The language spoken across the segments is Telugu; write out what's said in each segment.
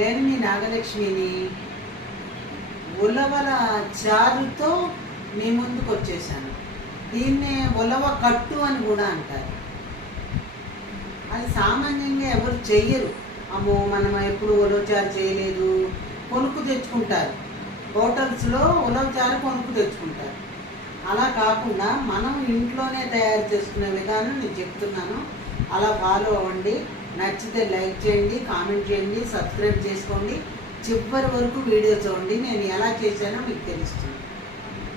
హాయ్ నేను మీ నాగలక్ష్మిని? ఉలవల చారుతో మీ ముందుకు వచ్చేసాను దీన్నే ఉలవ కట్టు అని కూడా అంటారు. అది సామాన్యంగా ఎవరు చెయ్యరు. అమ్మో మనం ఎప్పుడు ఉలవ చారు చేయలేదు. కొనుక్కు తెచ్చుకుంటారు. హోటల్స్లో ఉలవ చారు కొనుక్కు తెచ్చుకుంటారు. అలా కాకుండా మనం ఇంట్లోనే తయారు చేసుకునే విధానం నేను చెప్తున్నాను. అలా ఫాలో అవ్వండి. నచ్చితే లైక్ చేయండి కామెంట్ చేయండి సబ్స్క్రైబ్ చేసుకోండి. చివరి వరకు వీడియో చూడండి. నేను ఎలా చేశానో మీకు తెలుస్తుంది.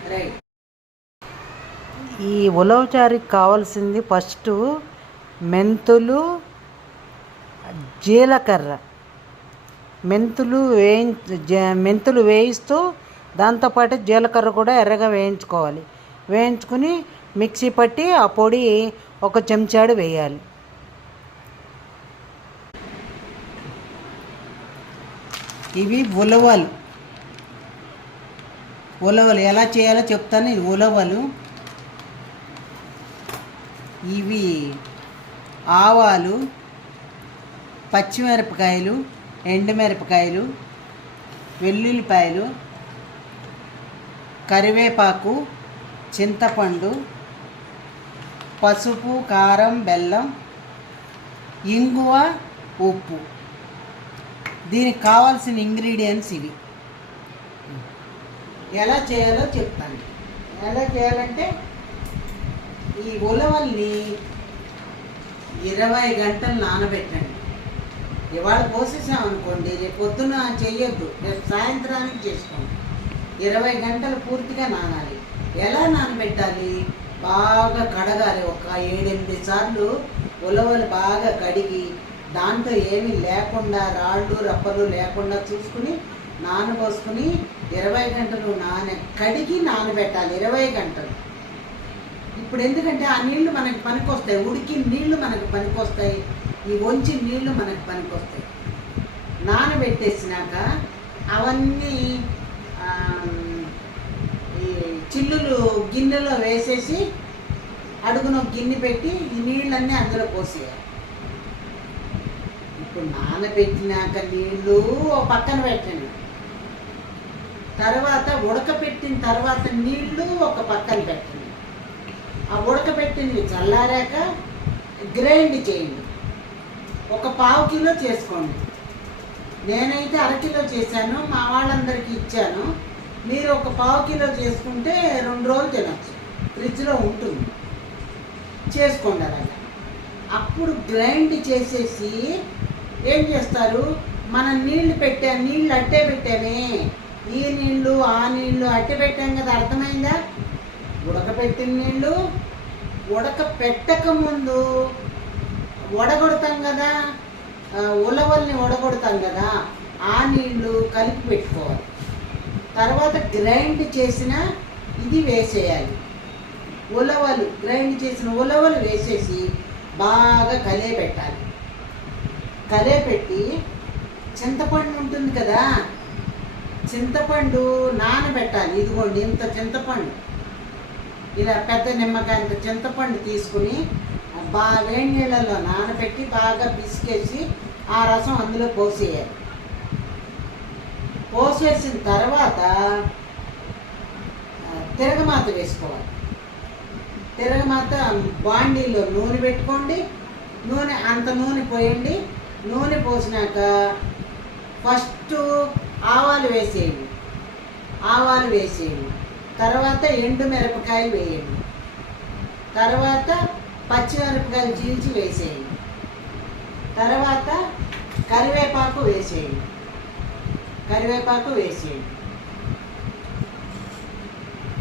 రైట్. ఈ ఉలవచారికి కావాల్సింది ఫస్ట్ మెంతులు జీలకర్ర. మెంతులు వేయి జ- మెంతులు వేయిస్తూ దాంతోపాటు జీలకర్ర కూడా ఎర్రగా వేయించుకోవాలి. వేయించుకుని మిక్సీ పట్టి ఆ పొడి ఒక చెంచాడు వేయాలి. ఇవి ఉలవలు. ఉలవలు ఎలా చేయాలో చెప్తాను. ఇది ఉలవలు ఇవి ఆవాలు పచ్చిమిరపకాయలు ఎండుమిరపకాయలు వెల్లుల్లిపాయలు కరివేపాకు చింతపండు పసుపు కారం బెల్లం ఇంగువ ఉప్పు. దీనికి కావాల్సిన ఇంగ్రీడియంట్స్ ఇవి. ఎలా చేయాలో చెప్తాను. ఎలా చేయాలంటే ఈ ఉలవల్ని ఇరవై గంటలు నానబెట్టండి. ఇవాళ పోసేసామనుకోండి రేపు పొద్దున చేయొద్దు రేపు సాయంత్రానికి చేసుకోండి. ఇరవై గంటలు పూర్తిగా నానాలి. ఎలా నానబెట్టాలి? బాగా కడగాలి. ఒక ఏడెనిమిది సార్లు ఉలవలు బాగా కడిగి దాంట్లో ఏమీ లేకుండా రాళ్ళు రప్పలు లేకుండా చూసుకుని నానబోసుకుని ఇరవై గంటలు నాన కడిగి నానబెట్టాలి ఇరవై గంటలు. ఇప్పుడు ఎందుకంటే ఆ నీళ్ళు మనకి పనికొస్తాయి ఉడికి నీళ్ళు మనకు పనికొస్తాయి ఈ వంచి నీళ్ళు మనకు పనికొస్తాయి. నానబెట్టేసినాక అవన్నీ ఈ చిల్లులు గిన్నెలో వేసేసి అడుగున ఒక గిన్నె పెట్టి ఈ నీళ్ళన్నీ అందులో పోసేయాలి. ఇప్పుడు నానబెట్టినాక నీళ్ళు ఓ పక్కన పెట్టండి. తర్వాత ఉడకపెట్టిన తర్వాత నీళ్ళు ఒక పక్కన పెట్టండి. ఆ ఉడకబెట్టినవి చల్లారాక గ్రైండ్ చేయండి. ఒక పావు కిలో చేసుకోండి. నేనైతే అరకిలో చేశాను మా వాళ్ళందరికీ ఇచ్చాను. మీరు ఒక పావు కిలో చేసుకుంటే రెండు రోజులు తినచ్చు. ఫ్రిడ్జ్లో ఉంటుంది. చేసుకోండి అలాగా. అప్పుడు గ్రైండ్ చేసేసి ఏం చేస్తారు? మనం నీళ్ళు పెట్టా నీళ్ళు అట్టే పెట్టామే. ఈ నీళ్ళు ఆ నీళ్ళు అట్టే పెట్టాం కదా అర్థమైందా? ఉడకపెట్టిన నీళ్ళు ఉడక పెట్టక ముందు వడగొడతాం కదా? ఉలవల్ని వడగొడతాం కదా? ఆ నీళ్ళు కలిపి పెట్టుకోవాలి. తర్వాత గ్రైండ్ చేసిన ఇది వేసేయాలి. ఉలవలు గ్రైండ్ చేసిన ఉలవలు వేసేసి బాగా కలియ పెట్టాలి కలే పెట్టి చింతపండు ఉంటుంది కదా చింతపండు నానబెట్టాలి. ఇదిగోండి ఇంత చింతపండు. ఇలా పెద్ద నిమ్మకాయ చింతపండు తీసుకుని బాగా వేడి నీళ్ళలో నానబెట్టి బాగా పిసికేసి ఆ రసం అందులో పోసేయాలి. పోసేసిన తర్వాత తిరగమాత వేసుకోవాలి. తిరగమాత బాండీలో నూనె పెట్టుకోండి. నూనె అంత నూనె పోయండి. నూనె పోసినాక ఫస్ట్ ఆవాలు వేసేయండి. ఆవాలు వేసేయండి. తర్వాత ఎండు మిరపకాయలు వేయండి. తర్వాత పచ్చిమిరపకాయలు చీల్చి వేసేయండి. తర్వాత కరివేపాకు వేసేయండి. కరివేపాకు వేసేయండి.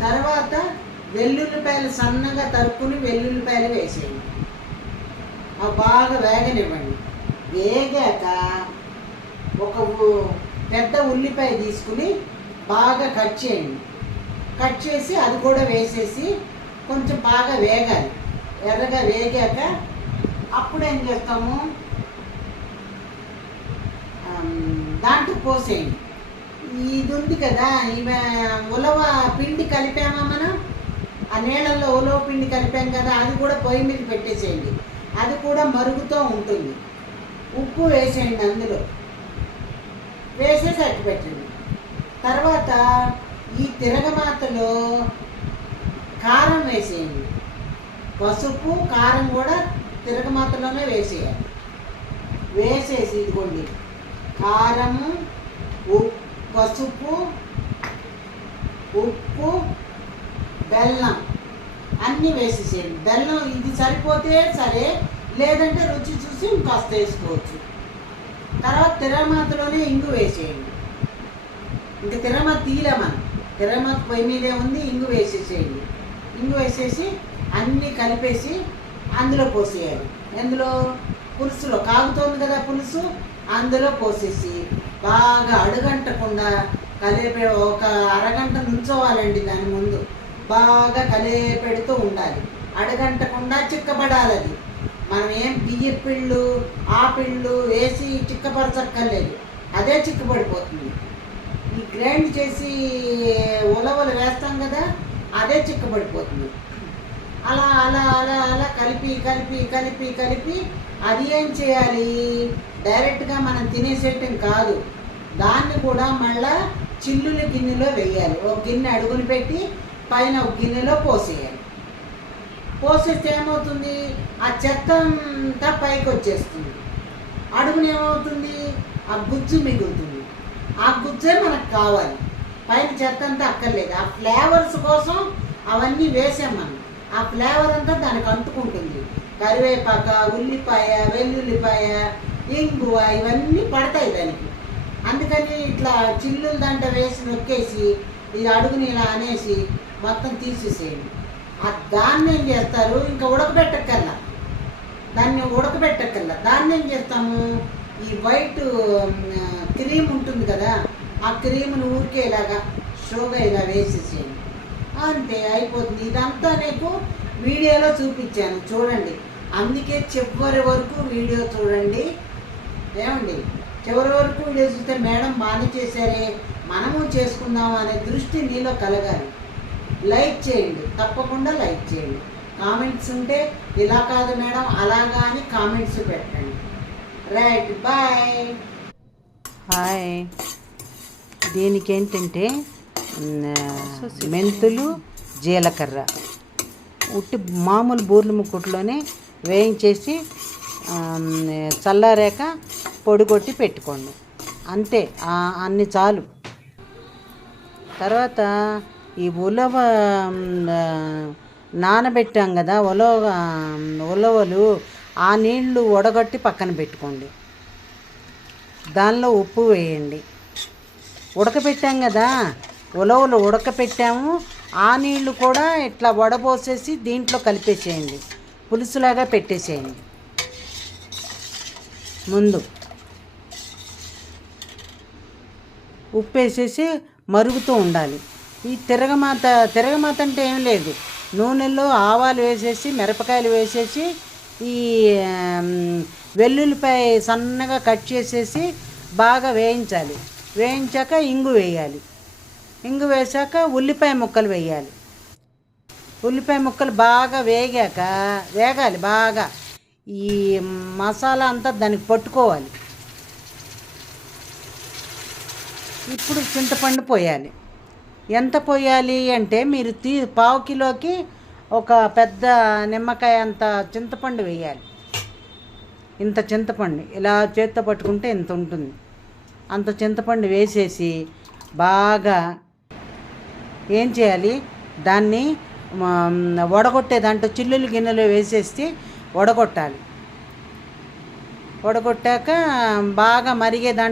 తర్వాత వెల్లుల్లిపాయలు సన్నగా తరుక్కుని వెల్లుల్లిపాయలు వేసేయండి. అవి బాగా వేగనివ్వండి. వేగాక ఒక పెద్ద ఉల్లిపాయ తీసుకుని బాగా కట్ చేయండి. కట్ చేసి అది కూడా వేసేసి కొంచెం బాగా వేగాలి. ఎర్రగా వేగాక అప్పుడు ఏం చేస్తాము? దాంట్లో పోసేయండి. ఇది ఉంది కదా ఇవ ఉలవ పిండి కలిపామా మనం? ఆ నీళ్ళల్లో ఉలవ పిండి కలిపాం కదా అది కూడా పొయ్యి మీద పెట్టేసేయండి. అది కూడా మరుగుతూ ఉంటుంది. ఉప్పు వేసేయండి అందులో. వేసేసి అట్టు పెట్టండి. తర్వాత ఈ తిరగమాతలో కారం వేసేయండి. పసుపు కారం కూడా తిరగమాతలోనే వేసేయాలి. వేసేసి ఇదిగోండి. కారము ఉప్పు పసుపు ఉప్పు బెల్లం అన్నీ వేసేసేయండి. బెల్లం ఇది సరిపోతే సరే లేదంటే రుచి చూసి ఇంకాస్త వేసుకోవచ్చు. తర్వాత తిరమాతలోనే ఇంగు వేసేయండి. ఇంక తిరమాత తీయలే మనం. తిరమాత పొయ్యి మీదే ఉంది ఇంగు వేసేసేయండి. ఇంగు వేసేసి అన్నీ కలిపేసి అందులో పోసేయాలి. ఎందులో? పులుసులో. కాగుతోంది కదా పులుసు? అందులో పోసేసి బాగా అడుగంటకుండా కలిపే ఒక అరగంట నుంచోవాలండి దాని ముందు. బాగా కలిపెడుతూ ఉండాలి. అడగంటకుండా చిక్కబడాలి అది మనం ఏం బియ్య పిళ్ళు ఆ పిళ్ళు వేసి చిక్కపరచక్కర్లేదు. అదే చిక్కబడిపోతుంది. ఈ గ్రైండ్ చేసి ఉలవలు వేస్తాం కదా అదే చిక్కబడిపోతుంది. అలా అలా అలా అలా కలిపి కలిపి కలిపి కలిపి అది ఏం చేయాలి? డైరెక్ట్గా మనం తినేసేయటం కాదు. దాన్ని కూడా మళ్ళా చిల్లుల గిన్నెలో వేయాలి. ఒక గిన్నె అడుగుని పెట్టి పైన ఒక గిన్నెలో పోసేయాలి. పోసేస్తే ఏమవుతుంది? ఆ చెత్త అంతా పైకి వచ్చేస్తుంది. అడుగున ఏమవుతుంది? ఆ గుజ్జు మిగులుతుంది. ఆ గుజ్జే మనకు కావాలి. పైన చెత్త అంతా అక్కర్లేదు. ఆ ఫ్లేవర్స్ కోసం అవన్నీ వేసాం మనం. ఆ ఫ్లేవర్ అంతా దానికి అంటుకుంటుంది. కరివేపాక ఉల్లిపాయ వెల్లుల్లిపాయ ఇంగువ ఇవన్నీ పడతాయి దానికి. అందుకని ఇట్లా చిల్లులు దంట వేసి నొక్కేసి ఇది అడుగుని ఇలా అనేసి మొత్తం తీసేసేయండి. దాన్ని ఏం చేస్తారు? ఇంకా ఉడకబెట్టకల్లా దాన్ని ఉడకబెట్టకల్లా దాన్ని ఏం చేస్తాము? ఈ వైట్ క్రీమ్ ఉంటుంది కదా ఆ క్రీమ్ను ఊరికేలాగా షోగా ఇలా వేసేసేయండి. అంతే అయిపోతుంది. ఇదంతా నీకు వీడియోలో చూపించాను. చూడండి. అందుకే చివరి వరకు వీడియో చూడండి. ఏమండి? చివరి వరకు వీడియో చూస్తే మేడం బాగానే చేశారే. మనము చేసుకుందాం అనే దృష్టి నీలో కలగాలి. లైక్ చేయండి తప్పకుండా లైక్ చేయండి. కామెంట్స్ ఉంటే ఇలా కాదు మేడం అలాగా అని కామెంట్స్ పెట్టండి. Right bye. హాయ్. దీనికి మెంతులు జీలకర్ర. ఉట్టి మామూలు బూర్లు ముక్కుట్లోనే వేయించేసి చల్లారాక పొడిగొట్టి పెట్టుకోండి. అంతే అన్ని చాలు. తర్వాత ఈ ఉలవ నానబెట్టాం కదా ఉలవ ఉలవలు ఆ నీళ్ళు వడగట్టి పక్కన పెట్టుకోండి. దానిలో ఉప్పు వేయండి. ఉడకపెట్టాం కదా ఉలవలు ఉడకపెట్టాము ఆ నీళ్ళు కూడా ఇట్లా వడపోసేసి దీంట్లో కలిపేసేయండి. పులుసులాగా పెట్టేసేయండి. ముందు ఉప్పు వేసేసి మరుగుతూ ఉండాలి. ఈ తిరగమాత తిరగమాత అంటే ఏం లేదు. నూనెలో ఆవాలు వేసేసి మిరపకాయలు వేసేసి ఈ వెల్లుల్లిపాయ సన్నగా కట్ చేసేసి బాగా వేయించాలి. వేయించాక ఇంగు వేయాలి. ఇంగు వేసాక ఉల్లిపాయ ముక్కలు వేయాలి. ఉల్లిపాయ ముక్కలు బాగా వేగాక వేగాలి బాగా. ఈ మసాలా అంతా దానికి పట్టుకోవాలి. ఇప్పుడు చింతపండు పోయాలి. ఎంత పోయాలి అంటే మీరు తీ పావు కిలోకి ఒక పెద్ద నిమ్మకాయ అంత చింతపండు వేయాలి. ఇంత చింతపండు ఇలా చేత్తో పట్టుకుంటే ఇంత ఉంటుంది. అంత చింతపండు వేసేసి బాగా ఏం చేయాలి? దాన్ని వడగొట్టే దాంట్లో చిల్లులు గిన్నెలో వేసేసి వడగొట్టాలి. వడగొట్టాక బాగా మరిగే దాంట్లో